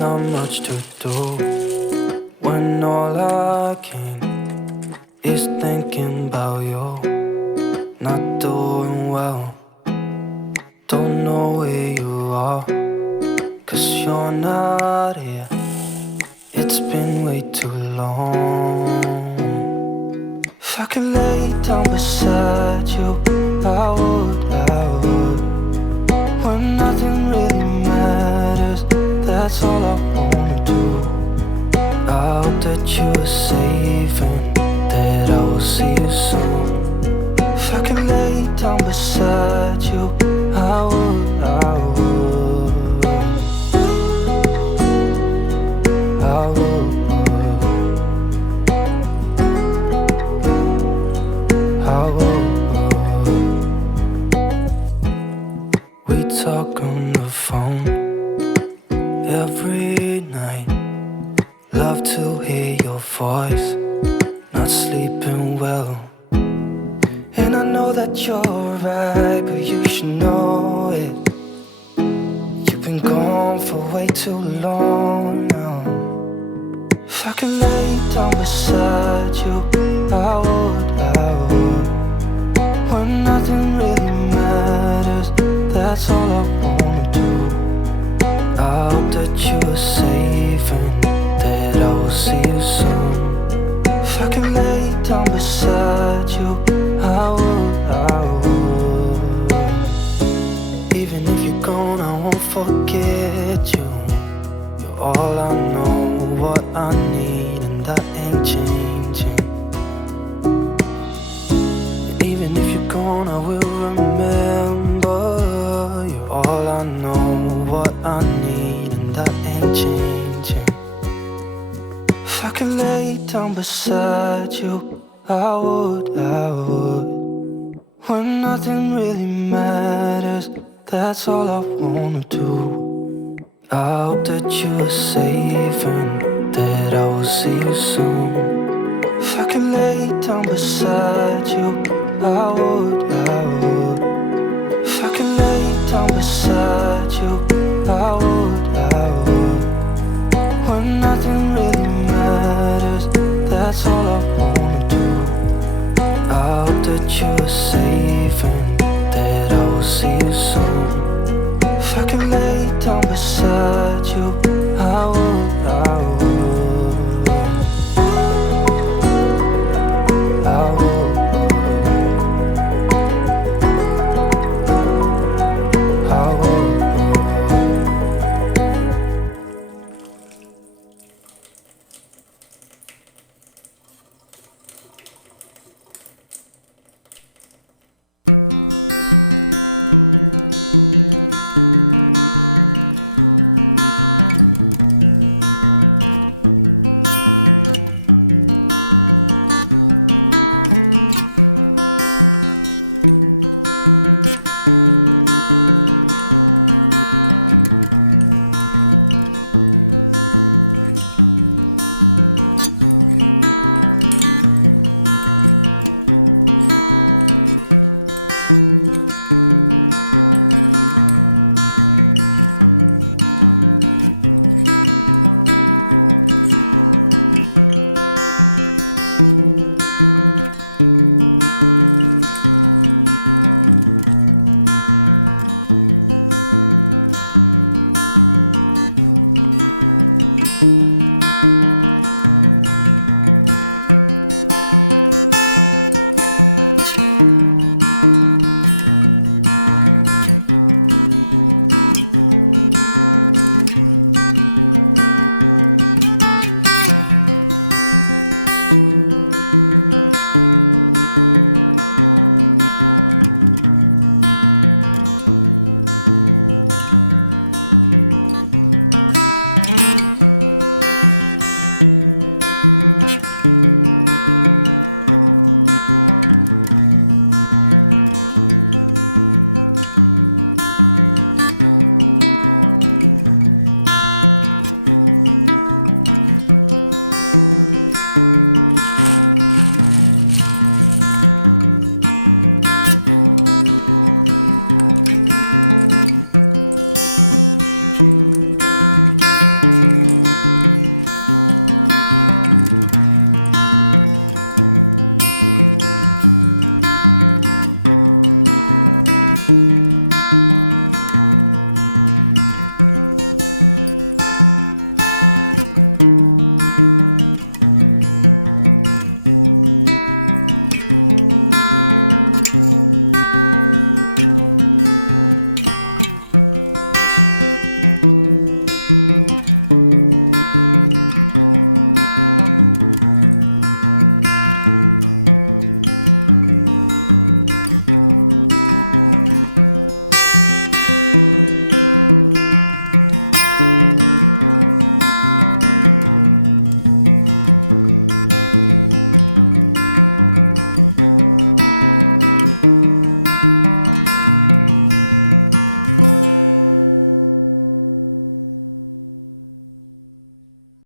Not much to do when all I can is thinking about you. Not doing well, don't know where you are, 'cause you're not here. It's been way too long. If I could lay down beside you, I would. When nothing really matters, that's all I wanna do. I hope that you are safe and that I will see you soon. If I could lay down beside you, I would. I would. We talk on the phone every night. Love to hear your voice. Not sleeping well, and I know that you're right, but you should know it. You've been gone for way too long now. If I could lay down beside you, I would. When nothing really matters, that's all I wanna do. I hope that you are safe and that I will see you soon. If I can lay down beside you, I would. Even if you're gone, I won't forget you. You're all I know, what I need, and that ain't changing. Even if you're gone, I will remember. You're all I know, what I need, and that ain't changing. If I could lay down beside you, I would. When nothing really matters, that's all I wanna do. I hope that you are safe and that I will see you soon. If I could lay down beside you, I would.